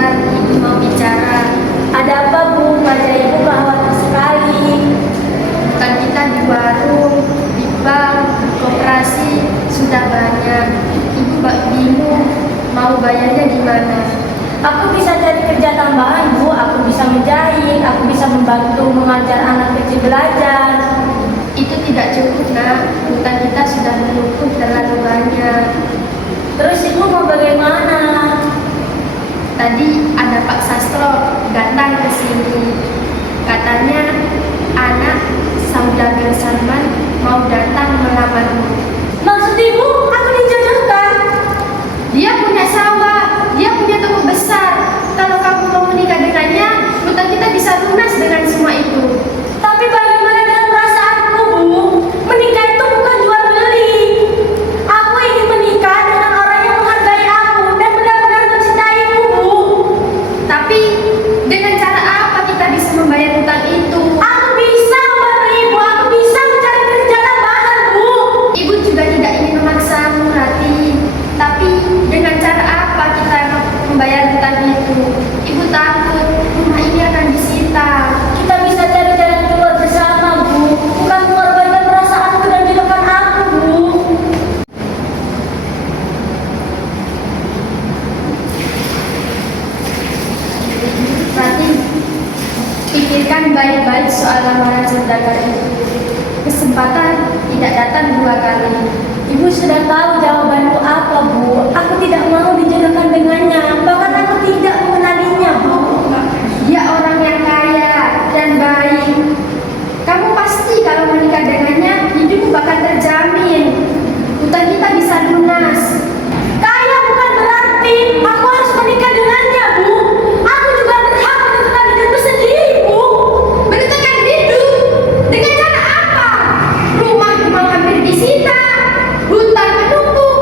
sebentar, Ibu mau bicara. Ada apa Bu? Wajah Ibu khawatir sekali. Utang kita di warung, di bank, di koperasi sudah banyak. Ibu bingung mau bayarnya gimana. Aku bisa cari kerja tambahan Bu, aku bisa menjahit, aku bisa membantu mengajar anak kecil belajar. Itu tidak cukup, Nak. Utang kita sudah menumpuk terlalu banyak. Terus Ibu mau bagaimana? Tadi ada Pak Sastro datang ke sini. Katanya anak saudagar Salman mau datang melamarmu. Maksud Ibu aku dijodohkan? Dia punya sawah, dia punya toko besar. Kalau kamu mau menikah dengannya, utang kita bisa lunas dengan semua itu. Tapi bagaimana dengan perasaanku Bu? Menikah itu bukan jual beli. Aku ingin menikah dengan orang yang menghargai aku dan benar-benar mencintaiku Bu. Tapi dengan cara apa kita bisa membayar utang itu? Aku bisa membantu Ibu, aku bisa mencari kerja tambahan Bu. Ibu juga tidak ingin memaksamu, Rati. Tapi dengan cara apa kita membayar utang itu? Ibu takut rumah ini akan disita. Kita bisa cari jalan keluar bersama Bu. Bukan mengorbankan perasaanku dan jodohkan aku Bu. Rati, pikirkan baik-baik soal lamaran saudagar itu. Kesempatan tidak datang dua kali. Ibu sudah tahu jawabanku apa Bu. Aku tidak mau dijodohkan dengannya. Bahkan aku tidak mengenalinya Bu. Dia orang yang kaya dan baik. Kamu pasti kalau menikah dengannya, hidupmu bakal terjamin. Utang kita bisa lunas. Kaya bukan berarti aku harus menikah dengannya Bu. Aku juga berhak menentukan hidupku sendiri Bu. Menentukan hidup dengan cara apa? Rumah mau hampir disita, hutan menumpuk,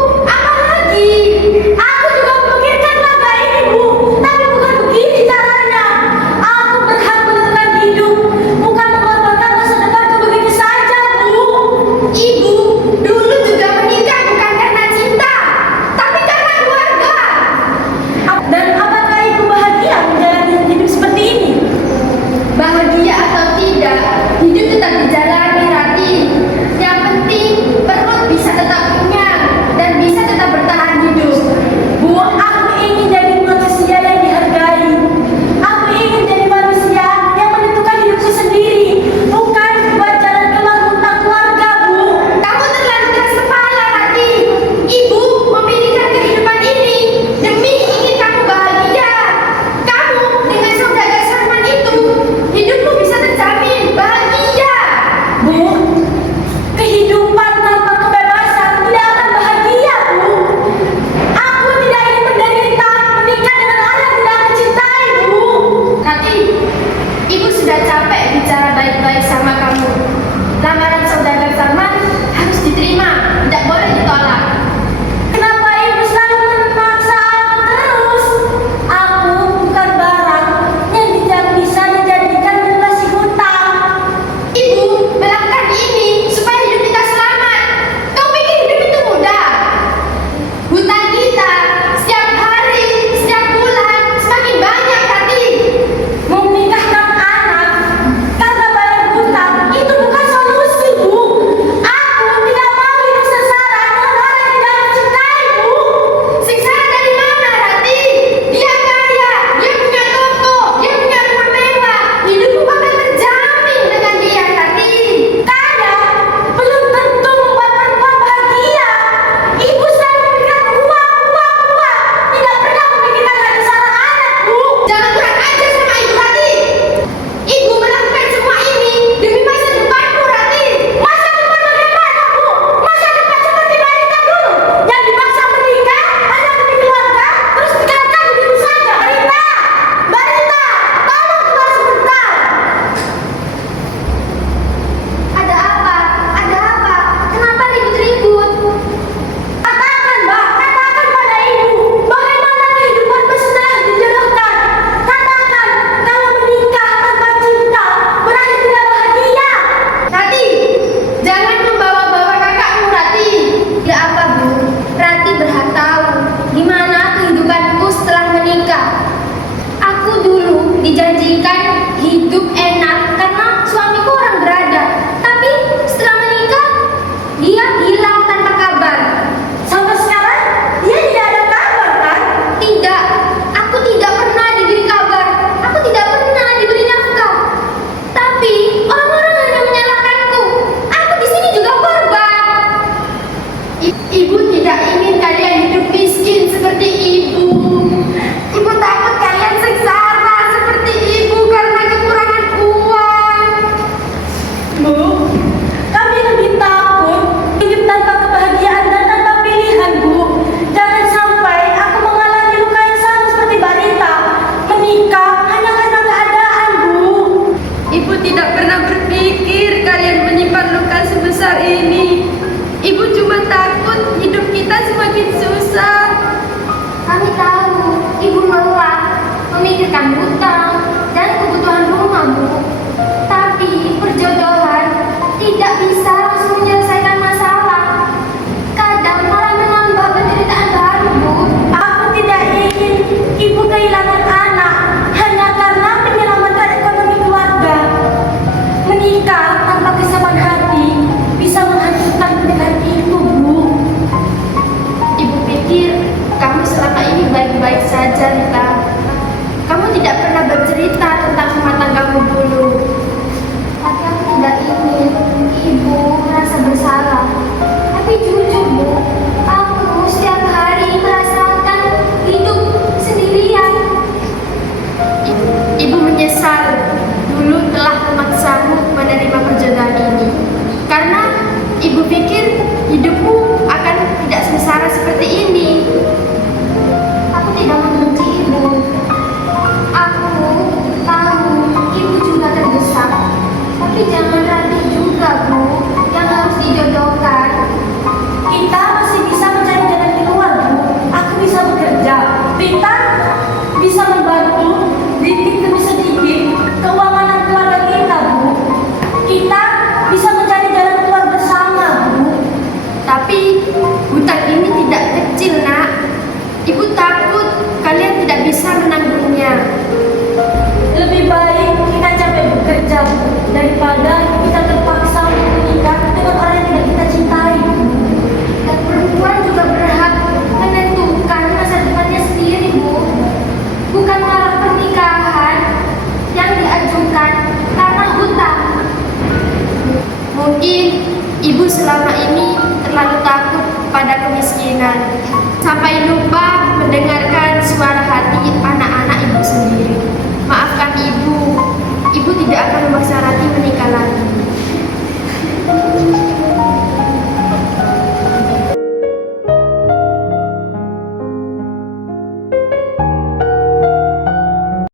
Hutang